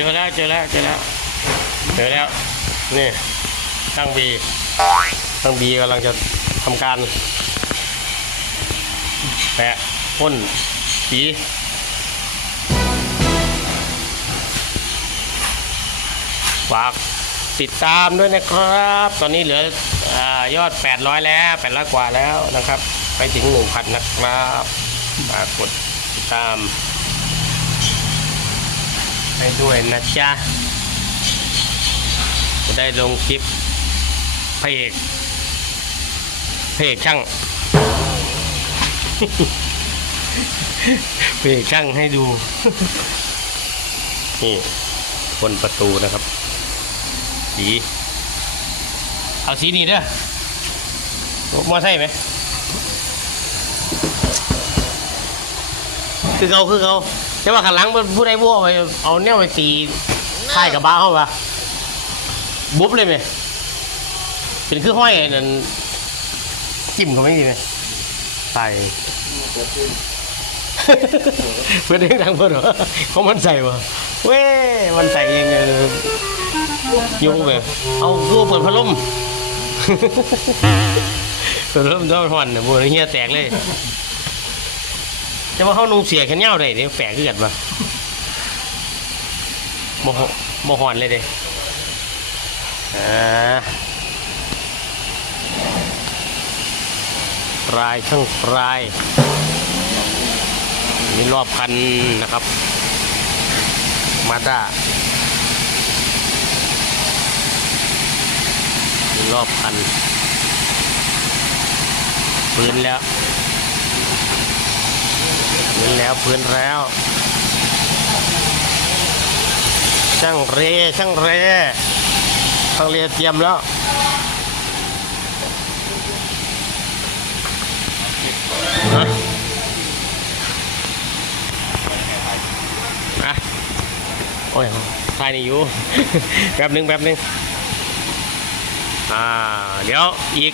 จอแล้วเจอแล้วเจอแล้วเจอแล้วนี่ช่างบีช่างบีกำลังจะทำการ แปะพ่นสีฝากติดตามด้วยนะครับ ตอนนี้เหลืออยอด 800 แล้ว 800 กว่าแล้วนะครับ ไปถึง 1,000 นะครับฝากกดติดตาม ให้ด้วยนะจ๊ะจะได้ลงคลิปพระเอกพระเอกช่างพระเอกช่างให้ดู นี่บนประตูนะครับ สี เอาสีนี้เด้อมอไซค์ไหมคือเขาคือเขา แต่ว่าขันหลังมันผู้ใดวัวไปเอาเนี่ยไปตีท้ายกับบ้าเข้าปะบุ๊บเลยไหมเป็นคือห้อยนั่นจิ้มเขาไม่ดีไหมใส่เพื่อนเองทางเพื่อนเหรอเขามันใส่วะเว้ยมันใส่เองเออยุ่งไปเอาดูเปิดพัดลมเปิดพัดลมด้วยมันเนี่ยบัวเฮียแตกเลย จะมาเข้านุ่งเสียแขนยาวได้เนี่ยแปลกขึ้นกันปะโมโหโมหอนเลยเด้อ่าปลายช่างปลายนี่รอบคันนะครับ มาด้ารอบคันปืนแล้ว แล้วพื้นแล้ว ช่างเรช่างเรช่างเรเตรียมแล้วฮะอะโอ้ยทายนี่อยู่ แป๊บหนึ่งแป๊บหนึ่งอ่า เดี๋ยวอีก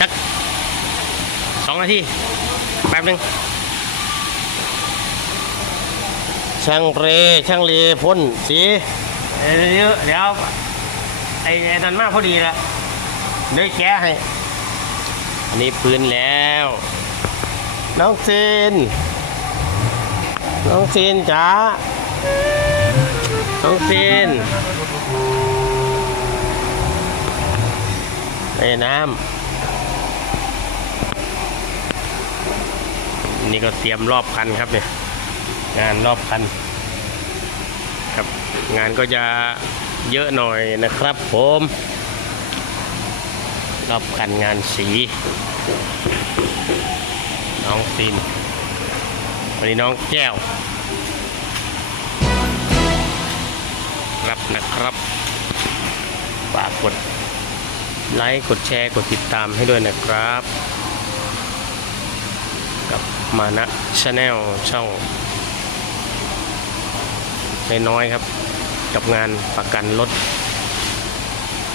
สักสองนาที แป๊บหนึ่ง ช่างเรช่างเรพ่นสีเดี๋ยวเดี๋ยวเดี๋ยวไอ้ไอ้นั่นมากพอดีละเดี๋ยวแกะให้อันนี้ปืนแล้ว น้องซีนน้องซีนจ๋าน้องซีนไอ้น้ำนี่ก็เตรียมรอบคันครับเนี่ย งานรอบคันครับ งานก็จะเยอะหน่อยนะครับผมรอบคันงานสี น้องซีนวันนี้น้องแก้วครับนะครับฝากกดไลค์กดแชร์กดติดตามให้ด้วยนะครับ กับมานะชาแนลช่อง น้อยๆครับ กับงานประกันรถ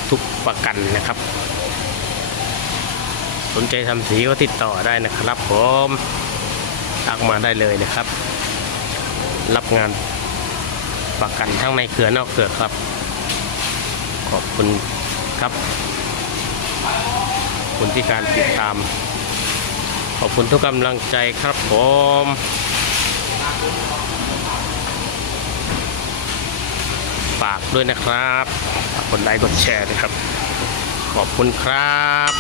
ทุกประกันนะครับ สนใจทำสีก็ติดต่อได้นะครับผมทักมาได้เลยนะครับ รับงานประกันทั้งในเครือนอกเครือครับ ขอบคุณครับขอบคุณที่การติดตาม ขอบคุณทุกกำลังใจครับผม ฝากด้วยนะครับ กดไลค์กดแชร์นะครับ ขอบคุณครับ